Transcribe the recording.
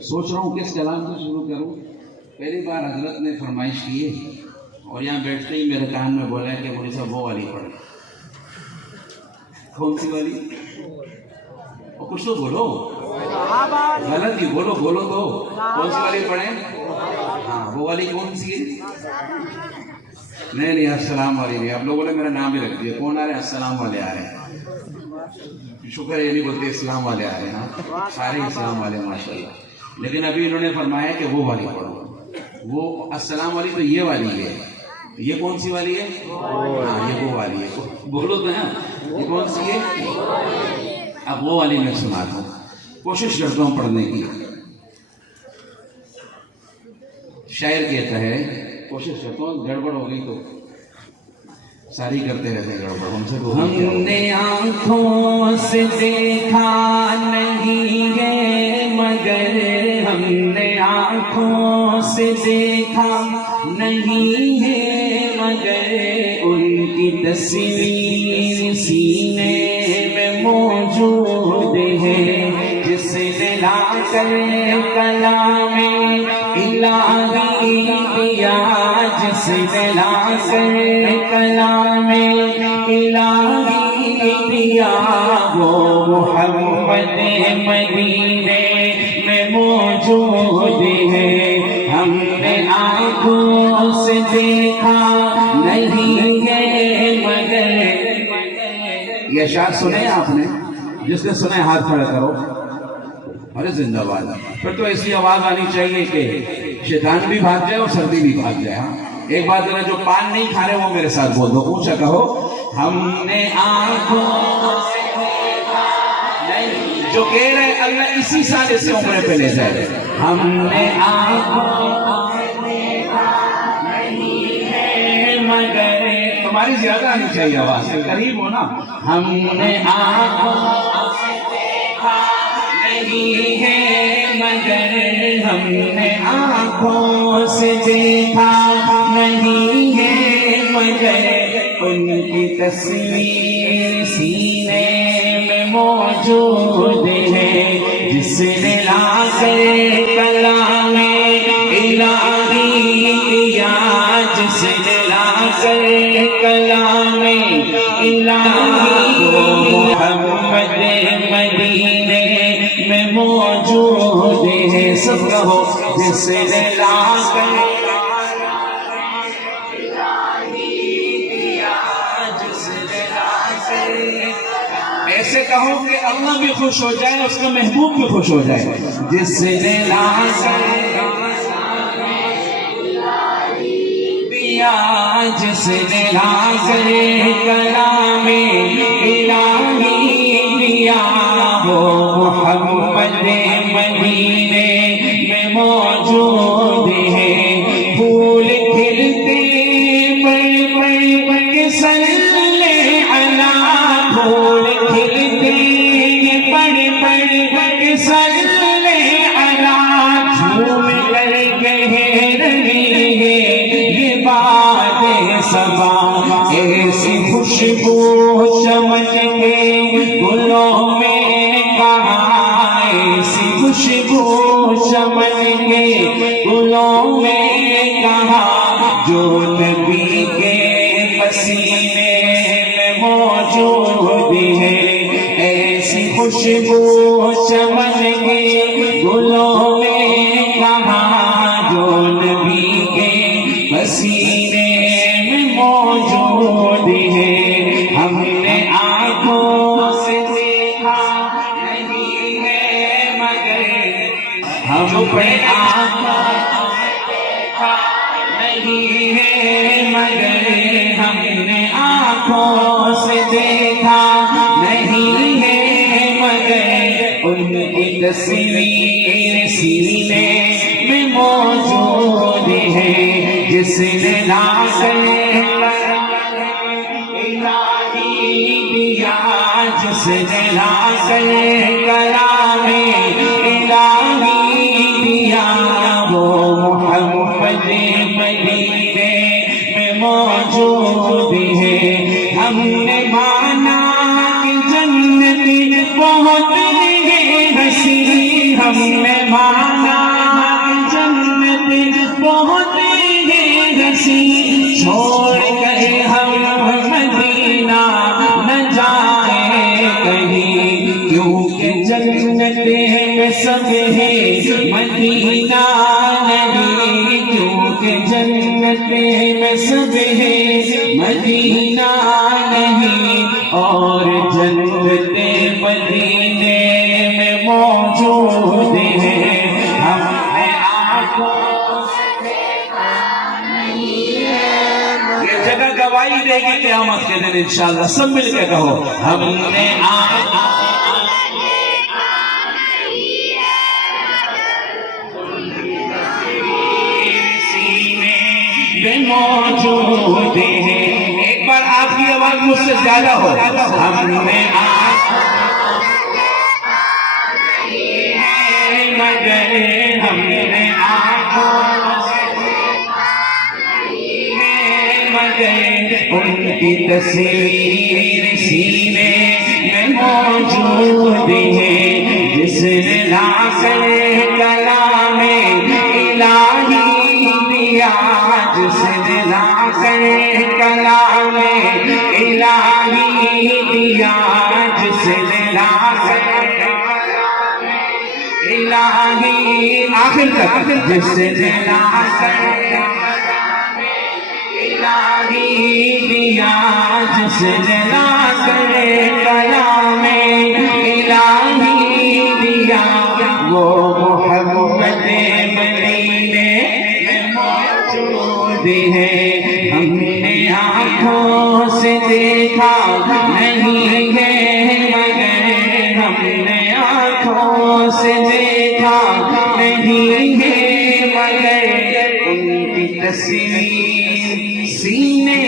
سوچ رہا ہوں کس کلام سے شروع کروں. پہلی بار حضرت نے فرمائش کی ہے اور یہاں بیٹھتے ہی میرے کان میں بولا ہے کہ مولوی صاحب وہ والی پڑھیں. کون سی والی؟ اور کچھ تو بولو، غلط ہی بولو تو کون سی والی پڑھیں؟ ہاں وہ والی کون سی ہے؟ نہیں السلام والی نہیں. آپ لوگوں نے میرا نام بھی رکھ دیا. کون آ رہے ہیں؟ السلام والے آ رہے ہیں. شکر ہے یہ نہیں بولتے اسلام والے آ رہے ہیں، سارے اسلام والے ماشاء اللہ. لیکن ابھی انہوں نے فرمایا کہ وہ والی پڑھو. وہ السلام والی تو یہ والی ہے. یہ کون سی والی ہے؟ ہاں یہ وہ والی ہے. بولو تو نا یہ کون سی ہے؟ اب وہ والی میں سناتا ہوں. کوشش کرتا ہوں پڑھنے کی. شاعر کہتا ہے، کوشش کرتا ہوں، گڑبڑ ہو گئی تو ساری کرتے رہتے ہیں گڑبڑ. ہم نے آنکھوں سے دیکھا نہیں ہے مگر، ہم نے آنکھوں سے دیکھا نہیں ہے مگر، ان کی تصویر سینے میں موجود ہے. جس نے لا کر کلام الہی دیا، جس نے لا کر کلام الہی دیا، وہ محمد مدینے میں موجود ہے. ہم نے آنکھوں سے دیکھا نہیں ہے مگر. یہ اشعار سنے آپ نے؟ جس نے سنے ہاتھ کھڑا کرو. ارے زندہ باد. پھر تو ایسی آواز آنی چاہیے کہ شیطان بھی بھاگ جائے اور سردی بھی بھاگ جائے. ہاں ایک بات ذرا، جو پان نہیں کھا رہے وہ میرے ساتھ بول دو، اونچا کہو. ہم نے آنکھوں سے دیکھا نہیں. جو کہہ رہے اللہ اسی سال اس سے عمرے پہ لے جائے. ہم نے آنکھوں سے دیکھا نہیں ہے مگر. تمہاری زیادہ آنی چاہیے آواز، قریب ہو نا. ہم نے آنکھوں سے دیکھا نہیں ہے مگر، ہم نے آنکھوں سے دیکھا نہیں ہے مگر، ان کی تصویر سینے میں موجود ہے. جس نے لا کر کلام الہی دیا، جس نے لا کر کلام الہی محمد مدینے میں موجود ہے. سب کہو جس نے لا کر ایسے کہو کہ اللہ بھی خوش ہو جائے، اس کا محبوب بھی خوش ہو جائے. جس نے لا کر دیا، جس نے لا کر کلام الہی دیا، وہ محمد مدینے میں موجود ہے. پھول کھلتے پڑ کے صلی علی، پھول کھلتے پڑ کے صلی علی، جھوم کر کہہ رہی ہے یہ بات صبا. ایسی خوشبو چمک کے گلوں میں کہاں، ایسی خوشبو چمک کے گلوں میں کہاں، جو نبی کے پسینے میں موجود ہے. ایسی خوشبو چمک کے گلوں میں کہاں، جو نبی کے پسینے میں موجود ہے. ہم نے آنکھوں سے دیکھا نہیں ہے مگر، ہم نے آنکھوں سے دیکھا نہیں ہے مگر، ہم نے آنکھوں سے دیکھا نہیں ہے مگر، ان کی تصویر سینے میں موجود ہے. جس نے لا کر الہی دیا، جس نے لا کر کلام الہی دیا، وہ محمد مدینے میں موجود ہے. ہم نے مانا کہ جنت بہت ہے ہنسی، ہم نے مانا سب ہے مدینہ نہیں، کیونکہ جنت میں سب ہے مدینہ نہیں، اور جنت مدینے میں موجود ہے، ہم نے آنکھوں سے دیکھا نہیں ہے۔ یہ جگہ گواہی دے گی قیامت کے دن انشاءاللہ، سب مل کے کہو ہم نے آنکھوں موجود ہے۔ ایک بار آپ کی آواز مجھ سے زیادہ ہو، ہم نے مگر ہم نے آنکھوں سے مگر ان کی تصویر سینے میں موجود ہے، جس نے لا کر کلام الہی دیا، جس نے لا کر کلام الہی دیا، جس نے لا کر الہی آخر تک، جس نے لا کر الہی دیا، جس نے لا کر کلام الہی دیا، وہ محمد مدینے میں موجود ہے، ہم نے آنکھوں سے دیکھا نہیں ہے مگر ہم نے آنکھوں سے دیکھا نہیں ہے مگر ان کی تصویر سینے